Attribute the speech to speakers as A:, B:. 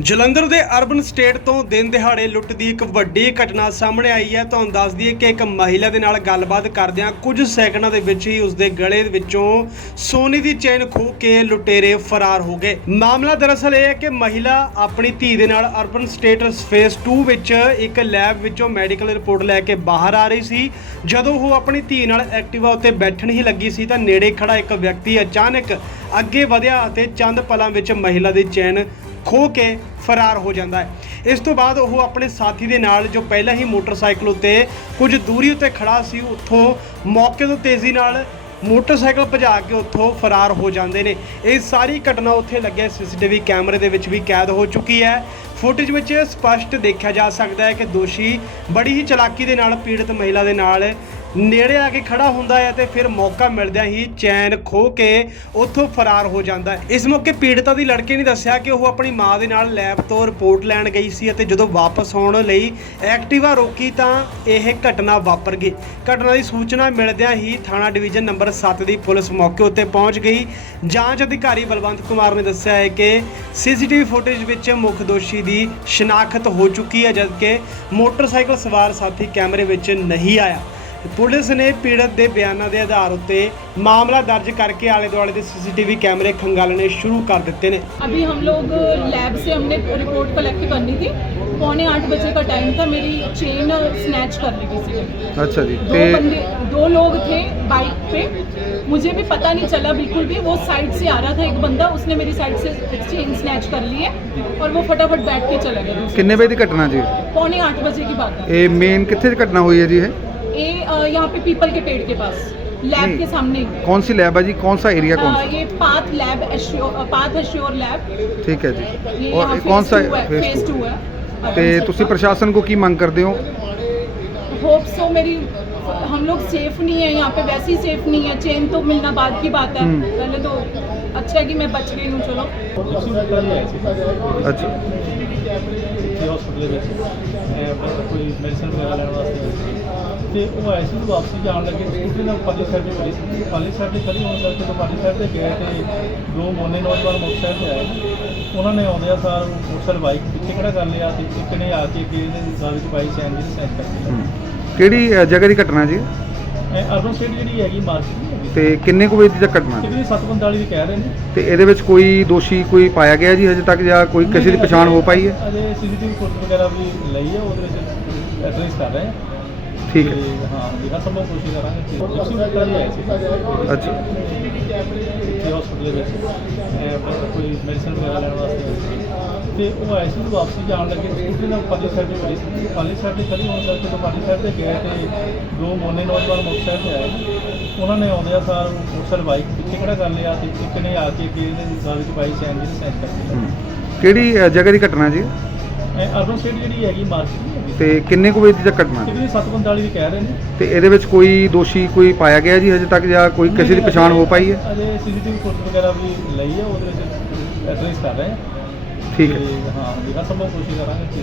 A: ਜਲੰਧਰ ਦੇ urban state ਤੋਂ ਦਿਨ ਦਿਹਾੜੇ ਲੁੱਟ ਦੀ ਇੱਕ ਵੱਡੀ ਘਟਨਾ ਸਾਹਮਣੇ ਆਈ ਹੈ। ਤੁਹਾਨੂੰ ਦੱਸ ਦਈਏ ਕਿ ਇੱਕ ਮਹਿਲਾ ਦੇ ਨਾਲ ਗੱਲਬਾਤ ਕਰਦਿਆਂ ਕੁਝ ਸੈਕਿੰਡਾਂ ਦੇ ਵਿੱਚ ਹੀ ਉਸਦੇ ਗਲੇ ਵਿੱਚੋਂ ਸੋਨੇ ਦੀ ਚੇਨ ਖੋਹ ਕੇ ਲੁਟੇਰੇ ਫਰਾਰ ਹੋ ਗਏ। ਮਾਮਲਾ ਦਰਅਸਲ ਇਹ ਹੈ ਕਿ ਮਹਿਲਾ ਆਪਣੀ ਧੀ ਦੇ ਨਾਲ ਅਰਬਨ ਸਟੇਟ ਫੇਸ 2 ਵਿੱਚ ਇੱਕ ਲੈਬ ਵਿੱਚੋਂ ਮੈਡੀਕਲ ਰਿਪੋਰਟ ਲੈ ਕੇ ਬਾਹਰ ਆ ਰਹੀ ਸੀ। ਜਦੋਂ ਉਹ ਆਪਣੀ ਧੀ ਨਾਲ ਐਕਟਿਵਾ ਉੱਤੇ ਬੈਠਣ ਹੀ ਲੱਗੀ ਸੀ ਤਾਂ ਨੇੜੇ ਖੜਾ ਇੱਕ ਵਿਅਕਤੀ ਅਚਾਨਕ ਅੱਗੇ ਵਧਿਆ ਅਤੇ ਚੰਦ ਪਲਾਂ ਵਿੱਚ ਮਹਿਲਾ ਦੀ ਚੈਨ ਖੋ ਕੇ ਫਰਾਰ ਹੋ ਜਾਂਦਾ ਹੈ। ਇਸ ਤੋਂ ਬਾਅਦ ਉਹ ਆਪਣੇ ਸਾਥੀ ਦੇ ਨਾਲ ਜੋ ਪਹਿਲਾਂ ਹੀ ਮੋਟਰਸਾਈਕਲ ਉੱਤੇ ਕੁਝ ਦੂਰੀ ਉੱਤੇ ਖੜਾ ਸੀ, ਉੱਥੋਂ ਮੌਕੇ ਤੋਂ ਤੇਜ਼ੀ ਨਾਲ ਮੋਟਰਸਾਈਕਲ ਭਜਾ ਕੇ ਉੱਥੋਂ ਫਰਾਰ ਹੋ ਜਾਂਦੇ ਨੇ। ਇਹ ਸਾਰੀ ਘਟਨਾ ਉੱਥੇ ਲੱਗੇ ਸੀਸੀਟੀਵੀ ਕੈਮਰੇ ਦੇ ਵਿੱਚ ਵੀ ਕੈਦ ਹੋ ਚੁੱਕੀ ਹੈ। ਫੁਟੇਜ ਵਿੱਚ ਸਪਸ਼ਟ ਦੇਖਿਆ ਜਾ ਸਕਦਾ ਹੈ ਕਿ ਦੋਸ਼ੀ ਬੜੀ ਹੀ ਚਲਾਕੀ ਦੇ ਨਾਲ ਪੀੜਤ ਮਹਿਲਾ ਦੇ ਨਾਲ ਨੇੜੇ ਆ ਕੇ ਖੜਾ ਹੁੰਦਾ ਹੈ ਤੇ ਫਿਰ ਮੌਕਾ ਮਿਲਦਿਆਂ ਹੀ ਚੈਨ ਖੋ ਕੇ ਉੱਥੋਂ ਫਰਾਰ ਹੋ ਜਾਂਦਾ ਹੈ। ਇਸ ਮੌਕੇ ਪੀੜਤਾ ਦੀ ਲੜਕੀ ਨੇ ਦੱਸਿਆ ਕਿ ਉਹ ਆਪਣੀ ਮਾਂ ਦੇ ਨਾਲ ਲੈਬ ਤੋਂ ਰਿਪੋਰਟ ਲੈਣ ਗਈ ਸੀ ਅਤੇ ਜਦੋਂ ਵਾਪਸ ਆਉਣ ਲਈ ਐਕਟਿਵਾ ਰੋਕੀ ਤਾਂ ਇਹ ਘਟਨਾ ਵਾਪਰ ਗਈ। ਘਟਨਾ ਦੀ ਸੂਚਨਾ ਮਿਲਦਿਆਂ ਹੀ ਥਾਣਾ ਡਿਵੀਜ਼ਨ ਨੰਬਰ 7 ਦੀ ਪੁਲਿਸ ਮੌਕੇ ਉੱਤੇ ਪਹੁੰਚ ਗਈ। ਜਾਂਚ ਅਧਿਕਾਰੀ ਬਲਵੰਤ ਕੁਮਾਰ ਨੇ ਦੱਸਿਆ ਹੈ ਕਿ ਸੀਸੀਟੀਵੀ ਫੁਟੇਜ ਵਿੱਚ ਮੁੱਖ ਦੋਸ਼ੀ ਦੀ ਸ਼ਨਾਖਤ ਹੋ ਚੁੱਕੀ ਹੈ, ਜਦਕਿ ਮੋਟਰਸਾਈਕਲ ਸਵਾਰ ਸਾਥੀ ਕੈਮਰੇ ਵਿੱਚ ਨਹੀਂ ਆਇਆ। ਪੁਲਿਸ ਨੇ ਪੀੜਤ ਦੇ ਬਿਆਨਾਂ ਦੇ ਆਧਾਰ ਉੱਤੇ ਮਾਮਲਾ ਦਰਜ ਕਰਕੇ ਆਲੇ ਦੁਆਲੇ ਦੇ ਸੀਸੀਟੀਵੀ ਕੈਮਰੇ ਖੰਗਾਲਣੇ ਸ਼ੁਰੂ ਕਰ ਦਿੱਤੇ ਨੇ
B: अभी हम लोग लैब से हमने रिपोर्ट कलेक्ट करनी थी पौने आठ बजे का टाइम था मेरी चेन स्नैच कर ली किसी ने
C: ਅੱਛਾ ਜੀ
B: दो
C: ਤੇ
B: बंदे दो लोग थे बाइक पे मुझे भी पता नहीं चला बिल्कुल भी वो साइड से आ रहा था एक बंदा उसने मेरी साइड से चेन स्नैच कर ली है और वो फटाफट बैठ के चला गया दूसरे
C: ਕਿੰਨੇ ਵਜੇ ਦੀ ਘਟਨਾ ਜੀ
B: पौने आठ बजे की बात है
C: ਇਹ ਮੇਨ ਕਿੱਥੇ ਦੀ ਘਟਨਾ ਹੋਈ ਹੈ ਜੀ ਇਹ
B: ये यहाँ पे पीपल के पेड़ के पास लैब के सामने
C: कौन सी लैब है जी कौन सा एरिया कौन सा
B: ये path lab path assure lab
C: ਠੀਕ ਹੈ ਜੀ
B: ये
C: ਔਰ
B: यहाँ
C: ਇਹ ਕੌਨ phase
B: two
C: ਹੈ,
B: phase
C: two
B: ਹੈ
C: ਤੇ ਅਰਬਨ ਤੁਸੀਂ circle। ਪ੍ਰਸ਼ਾਸਨ ਕੋ ਕੀ ਮੰਗ ਕਰਦੇ ਹੋ
B: होप सो मेरी हम लोग सेफ नहीं है यहाँ पे वैसे ही सेफ नहीं है चेन तो मिलना बाद की बात है
C: हम्म।
B: पहले तो अच्छा है कि मैं बच गई हूँ चलो
C: ਅੱਛਾ
D: ਹਸਪੀਟਲ ਵਿੱਚ ਇਹ ਆਪਣਾ ਕੋਈ ਮੈਡੀਸਨ ਵਗੈਰਾ ਲੈਣ ਵਾਸਤੇ ਤੇ ਉਹ ਆਏ ਸੀ ਵਾਪਸੀ ਜਾਣ ਲੱਗੇ ਸਕੂਟਰੀ ਨਾਲ ਪਾਲੀ ਸਾਈਡ ਤੇ ਖੜੀ ਸੀ। ਪਾਲੀ ਸਾਈਡ ਤੇ ਖੜੀ ਹੋਣ ਕਰਕੇ ਜਦੋਂ ਪਾਲੀ ਸਾਈਡ ਤੇ ਗਏ ਤੇ ਦੋ ਮੋਨੇ ਨੌਜਵਾਨ ਮੋਟਰਸਾਈਕਲ ਤੇ ਆਏ। ਉਹਨਾਂ ਨੇ ਆਉਂਦਿਆਂ ਸਾਰ ਮੋਟਰਸਾਈਕਲ ਬਾਈਕ ਪਿੱਛੇ ਖੜਾ ਕਰ ਲਿਆ ਤੇ ਇੱਕ ਨੇ ਆ ਕੇ ਅੱਗੇ ਇਹਦੇ ਗਲ ਵਿੱਚ ਪਾਈ ਚੈਨ ਦੀ ਸੈਂਟ ਕਰ
C: ਹਮ। ਕਿਹੜੀ ਅ, ਜਗ੍ਹਾ ਦੀ ਘਟਨਾ ਜੀ?
D: ਅਰਬਨ ਸਟੇਟ ਜਿਹੜੀ ਹੈਗੀ ਮਾਰਕੀਟ ਦੀ
C: ਤੇ ਕਿੰਨੇ ਕੁ ਵਜੇ ਦੀ ਘਟਨਾ
D: ਇਹ
C: ਜੀ
D: ਵੀ 745 ਦੀ ਕਹਿ ਰਹੇ ਨੇ।
C: ਤੇ ਇਹਦੇ ਵਿੱਚ ਕੋਈ ਦੋਸ਼ੀ ਕੋਈ ਪਾਇਆ ਗਿਆ ਜੀ ਹਜੇ ਤੱਕ ਜਾਂ ਕੋਈ ਕਿਸੇ ਦੀ ਪਛਾਣ ਹੋ ਪਾਈ ਹੈ?
D: ਅਜੇ ਸੀਸੀਟੀਵੀ ਫੁਟੇਜ ਵਗੈਰਾ ਵੀ ਲਈ ਹੈ ਉਹਦੇ ਵਿੱਚ ਐਡਰੈਸ ਕਰ ਰਹੇ ਹਾਂ।
C: ਠੀਕ ਹੈ।
D: ਤੇ ਹਾਂ ਜਿਹੜਾ ਸੰਭਵ ਕੋਸ਼ਿਸ਼ ਕਰਾਂਗੇ ਕਿ ਜਿਪਸੀ ਵਰਕਰ ਹੀ ਆਏ ਸੀ
C: ਅੱਛਾ।
D: ਇੱਥੇ ਹਸਪੀਟਲ ਵਿੱਚ ਮੈਂ ਆਪਣਾ ਕੋਈ ਮੈਡੀਸਨ ਵਗੈਰਾ ਲੈਣ ਵਾਸਤੇ ਆਈ ਸੀ ਤੇ ਉਹ ਆਏ ਸੀ ਵਾਪਸੀ ਜਾਣ ਲੱਗੇ। ਸਕੂਟਰੀ ਨਾਲ ਪਾਲੀ ਸਾਈਡ ਤੇ ਖੜੀ ਸੀ। ਪਾਲੀ ਸਾਈਡ ਤੇ ਖੜੀ ਹੋਣ ਕਰਕੇ ਜਦੋਂ ਪਾਲੀ ਸਾਈਡ ਤੇ ਗਏ ਤੇ ਦੋ ਮੋਨੇ ਨੌਜਵਾਨ ਮੋਟਰਸਾਈਕਲ ਤੇ ਆਏ। ਉਹਨਾਂ ਨੇ ਆਉਂਦਿਆਂ ਸਾਰ ਮੋਟਰਸਾਈਕਲ ਬਾਈਕ ਪਿੱਛੇ ਖੜਾ ਕਰ ਲਿਆ ਤੇ ਇੱਕ ਨੇ ਆ ਕੇ ਅੱਗੇ ਇਹਦੇ ਗਲ ਵਿੱਚ ਪਾਈ ਚੈਨ ਦੀ ਸੈਂਟ ਕਰ
C: ਹਮ। ਕਿਹੜੀ ਜਗ੍ਹਾ ਦੀ ਘਟਨਾ ਜੀ?
D: ਅਰਬਨ ਸਟੇਟ ਜਿਹੜੀ ਹੈਗੀ ਮਾਰਕੀਟ ਦੀ ਹੈਗੀ।
C: ਤੇ ਕਿੰਨੇ ਕੁ ਵਜੇ ਦੀ ਘਟਨਾ
D: ਇਹ ਵੀ 745 ਦੀ ਕਹਿ ਰਹੇ ਨੇ।
C: ਤੇ ਇਹਦੇ ਵਿੱਚ ਕੋਈ ਦੋਸ਼ੀ ਕੋਈ ਪਾਇਆ ਗਿਆ ਜੀ ਹਜੇ ਤੱਕ ਜਾਂ ਕੋਈ ਕਿਸੇ ਦੀ ਪਛਾਣ ਹੋ ਪਾਈ ਹੈ?
D: ਅਜੇ ਸੀਸੀਟੀਵੀ ਫੁਟੇਜ ਵਗੈਰਾ ਵੀ ਲਈ ਹੈ ਉਹਦੇ ਵਿੱਚ ਐਡਰੈਸ ਕਰ ਰਹੇ ਹਾਂ
C: ਠੀਕ ਹੈ।
D: ਤੇ ਹਾਂ ਜਿਹੜਾ ਸੰਭਵ ਕੋਸ਼ਿਸ਼ ਕਰਾਂਗੇ। ਕਿ